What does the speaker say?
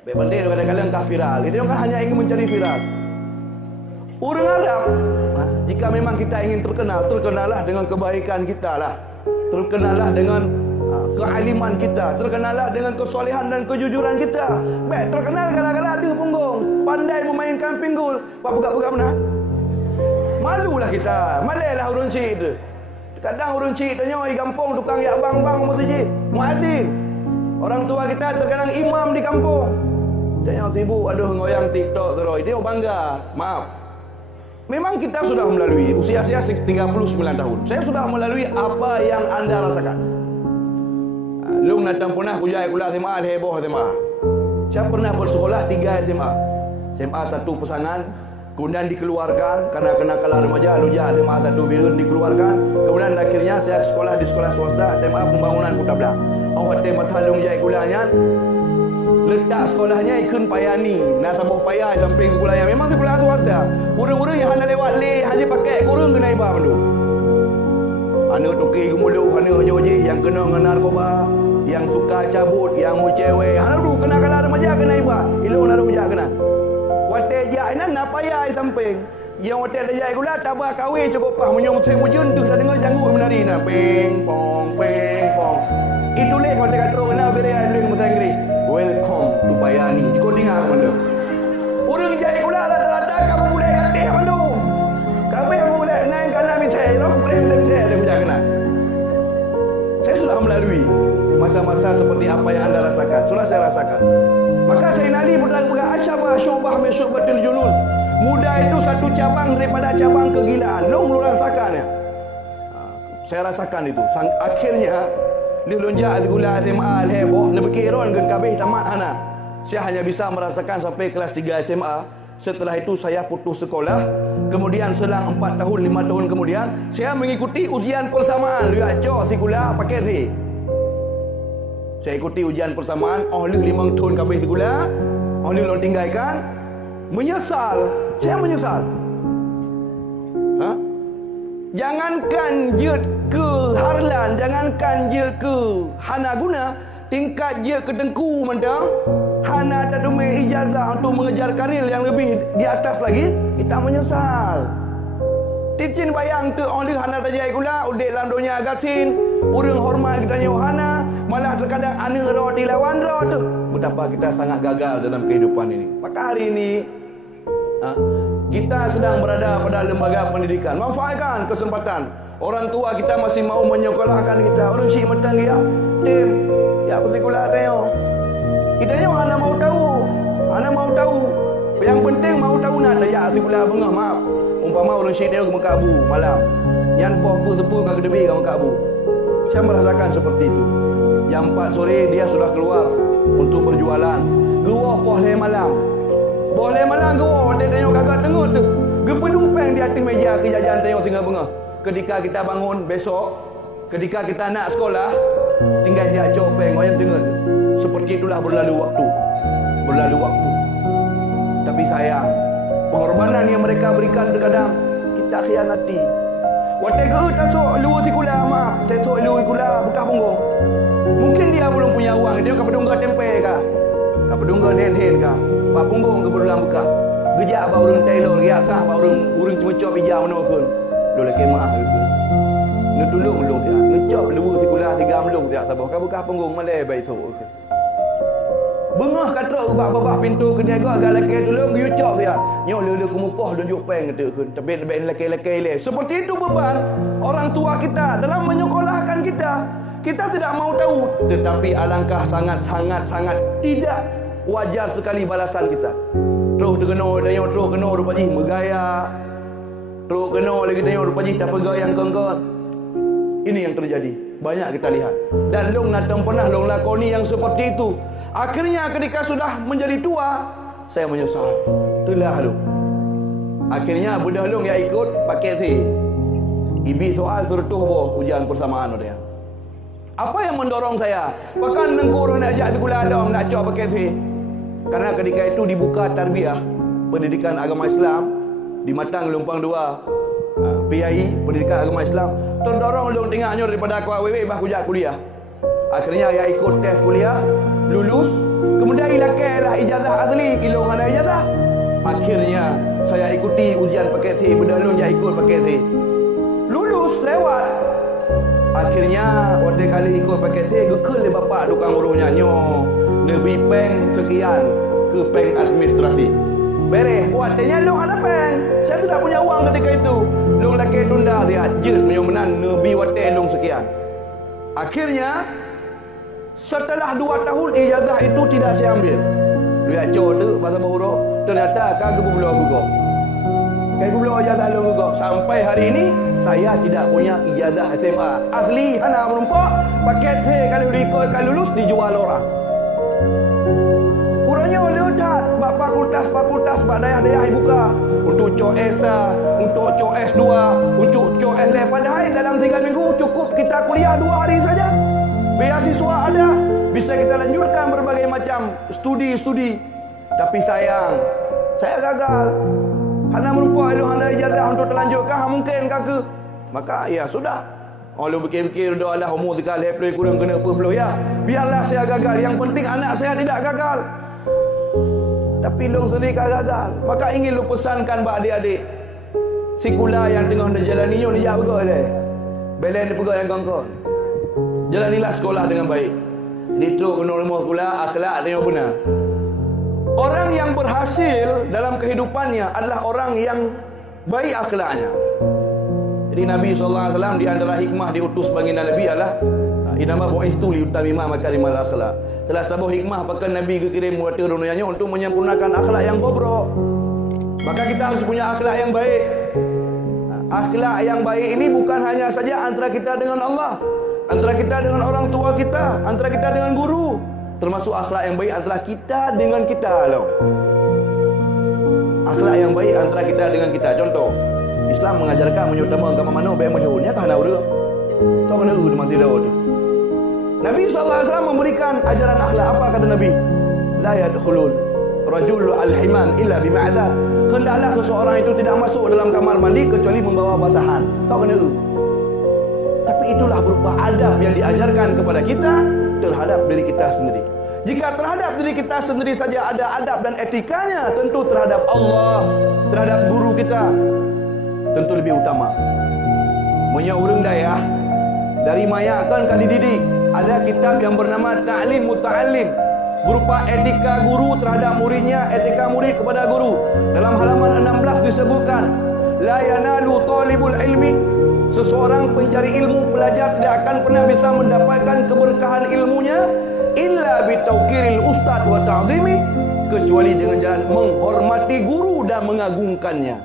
Baik penting kadang-kadang kah viral. Dia kan hanya ingin mencari viral. Orang Arab, jika memang kita ingin terkenal, terkenallah dengan kebaikan kita lah. Terkenallah dengan kealiman kita, terkenallah dengan kesolehan dan kejujuran kita. Baik, terkenal kadang-kadang ada punggung, pandai memainkan pinggul. Pak pegak-pegak mana? Malulah kita, malailah urun cik tu. Kadang urun cik tanya di kampung tukang yak bang masjid, muazzin. Orang tua kita terkadang imam di kampung. Tanya sibuk, aduh ngoyang TikTok terus. Dia bangga. Maaf. Memang kita sudah melalui usia saya 39 tahun. Saya sudah melalui apa yang anda rasakan. Lu datang pernah kujai kula SMA heboh SMA. Saya pernah bersekolah 3 SMA. SMA 1 Pesangan, kemudian dikeluarkan karena kenakalan remaja, Luja SMA 1 Birun dikeluarkan. Kemudian akhirnya saya sekolah di sekolah swasta SMA Pembangunan Kota Belah. Orang kata Mathalung jai kulanya letak sekolahnya ikun payani. Nak sabuh payah samping kulanya. Memang sekolah swasta. Urang-urang yang hanya lewat leh hanya pakai kurung kena ibah pandu. Anak toki gemuluh, anak nyoji yang kena dengan narkoba, yang suka cabut, yang mau cewek. Hana tu kena remaja kena ibah. Ilmu nak remaja kena. Watai jai nan nak payah samping. Yang watai jai kula tak bah kahwin cukup pah menyong saya mujun tu dah dengar janggut menari na ping pong. Itu leh watai katro kena berea dengan bahasa Inggeris. Welcome to Payani. Kau dengar mana? Orang jai kula rata-rata kamu boleh katih pandu. Kamu boleh naik kanan minta, orang boleh minta dia punya kenal. Saya sudah melalui masa-masa seperti apa yang anda rasakan. Sudah saya rasakan. Maka Sayyidina Ali berkata, "Asyabah syubah min syubatil junun." Muda itu satu cabang daripada cabang kegilaan. Long lu rasakan ya? Saya rasakan itu. Akhirnya dia lonjak sekolah SMA heboh, nak berkiron ke kabeh tamat hana. Saya hanya bisa merasakan sampai kelas 3 SMA. Setelah itu saya putus sekolah. Kemudian selang 4 tahun, 5 tahun kemudian saya mengikuti ujian persamaan. Lihat cok sekolah pakai si. Saya ikuti ujian persamaan. Oleh 5 tahun kabeh sekolah. Oleh lo tinggalkan. Menyesal. Saya menyesal. Jangankan je ke Harlan, jangankan je ke Hana guna, tingkat je ke Tengku mentang Hana tak ada ijazah untuk mengejar karir yang lebih di atas lagi, kita menyesal. Ticin bayang ke oleh Hana tajai kula, udik dalam dunia agasin, urang hormat kita nyawa Hana, malah terkadang ane roh di lawan roh tu. Betapa kita sangat gagal dalam kehidupan ini. Maka hari ini kita sedang berada pada lembaga pendidikan. Manfaatkan kesempatan. Orang tua kita masih mau menyekolahkan kita. Orang cik matang dia. Tim, ya apa sekolah tengok. Kita ni mana mau tahu. Mana mau tahu. Yang penting mau tahu nak ya sekolah bengah maaf. Umpama orang cik tengok ke Mekabu malam. Yang poh sepuh ke Kedebi ke Mekabu. Saya merasakan seperti itu. Yang 4 sore dia sudah keluar untuk berjualan. Gewah poh le malam. Boleh malam gua dia tengok kakak tengok tu. Gepedupeng di atas meja kejajan tengok singa bengah. Ketika kita bangun besok, ketika kita nak sekolah, tinggal dia copeng orang tengok. Seperti itulah berlalu waktu. Berlalu waktu. Tapi sayang, pengorbanan yang mereka berikan terkadang kita khianati. Watai geut tasuk lu sekolah maaf, tasuk lu sekolah bekas punggung. Mungkin dia belum punya uang, dia kapedungga tempe kah? Kapedungga den-den kah? Pak punggung ke berulang bekah. Gejak ba urang Taylor riasah ba urang cemecop hijau mana kun. Dulu lagi maaf ke. Nak tolong belum dia. Ngecop lu sekolah 3 melung dia tabah ka bekah punggung malai baik tu. Bengah katrok babak pintu ke dia agak laki tolong you cop dia. Nyo lele kumupoh tunjuk peng kata kun. Tebet laki-laki le. Seperti itu beban orang tua kita dalam menyekolahkan kita. Kita tidak mau tahu, tetapi alangkah sangat tidak wajar sekali balasan kita. Terus kena tanya terus kena rupaji megaya. Terus kena lagi tanya rupaji tak pegah yang kengkot. Ini yang terjadi. Banyak kita lihat. Dan long natang pernah long lakoni yang seperti itu. Akhirnya ketika sudah menjadi tua, saya menyesal. Itulah lu. Akhirnya budak long yang ikut pakai si. Ibi soal suruh boh ujian persamaan dia. Apa yang mendorong saya? Bahkan nengkur nak ajak sekolah adam nak cok pakai si. Karena ketika itu dibuka tarbiyah pendidikan agama Islam di Matang Lumpang 2 PII pendidikan agama Islam, terdorong long tengahnya daripada aku awet bah kuliah. Akhirnya ia ikut tes kuliah, lulus, kemudian ilakai lah ijazah asli, ilung hana ijazah. Akhirnya saya ikuti ujian paket C, berdalun yang ikut paket C. Lulus lewat. Akhirnya waktu kali ikut paket C, gekal le bapak tukang urusnya nyo. Nebi peng sekian ke peng administrasi. Beres buat dia long ada peng. Saya tidak punya uang ketika itu. Long laki tunda dia jil menan nebi waktu long sekian. Akhirnya setelah 2 tahun ijazah itu tidak saya ambil. Dia coba bahasa Bahuro, ternyata kagak belum gugur. Kayak belum ijazah belum gugur. Sampai hari ini saya tidak punya ijazah SMA asli. Hana merumpak paket C kalau diikut kalau lulus dijual orang. Kurangnya ledat bak fakultas bak dayah-dayah buka untuk cok S1, untuk cok S2, untuk cok S3. Padahal dalam 3 minggu cukup kita kuliah 2 hari saja. Beasiswa ada, bisa kita lanjutkan berbagai macam studi. Tapi sayang, saya gagal. Hana merupakan hana ijazah untuk terlanjutkan, mungkin ke? Maka ya sudah. Kalau fikir-fikir dah lah umur 3 lebih kurang kena apa pula ya. Biarlah saya gagal. Yang penting anak saya tidak gagal. Tapi long sendiri gagal. Maka ingin lu pesankan pada adik-adik. Sikula yang tengah menjalani ni jauh ke dia. Belen dia pegang yang kongkong. Jalanilah sekolah dengan baik. Dituk kena rumah sekolah, akhlak dia benar. Orang yang berhasil dalam kehidupannya adalah orang yang baik akhlaknya. Jadi Nabi SAW di antara hikmah diutus baginda Nabi adalah inama bu'istu li utamima makarimal akhlak. Salah satu hikmah bahkan Nabi kekirim waktu dunianya untuk menyempurnakan akhlak yang bobrok. Maka kita harus punya akhlak yang baik. Akhlak yang baik ini bukan hanya saja antara kita dengan Allah, antara kita dengan orang tua kita, antara kita dengan guru. Termasuk akhlak yang baik antara kita dengan kita loh. Akhlak yang baik antara kita dengan kita. Contoh, Islam mengajarkan menyutama agama mana baik masyhurnya kah naura. Tahu kena urut mati dah tu. Nabi SAW memberikan ajaran akhlak. Apa kata Nabi? La yadkhulul rajul al-himam illa bima'dzar. Hendaklah seseorang itu tidak masuk dalam kamar mandi kecuali membawa basahan. Tahu kena urut. Tapi itulah berupa adab yang diajarkan kepada kita terhadap diri kita sendiri. Jika terhadap diri kita sendiri saja ada adab dan etikanya, tentu terhadap Allah, terhadap guru kita tentu lebih utama. Punya urang dayah dari maya akan kali didik, ada kitab yang bernama Ta'lim Muta'allim, berupa etika guru terhadap muridnya, etika murid kepada guru. Dalam halaman 16 disebutkan, la yanalu talibul ilmi, seseorang pencari ilmu, pelajar tidak akan pernah bisa mendapatkan keberkahan ilmunya illa bitauqiril ustad wa ta'zimi, kecuali dengan jalan menghormati guru dan mengagungkannya.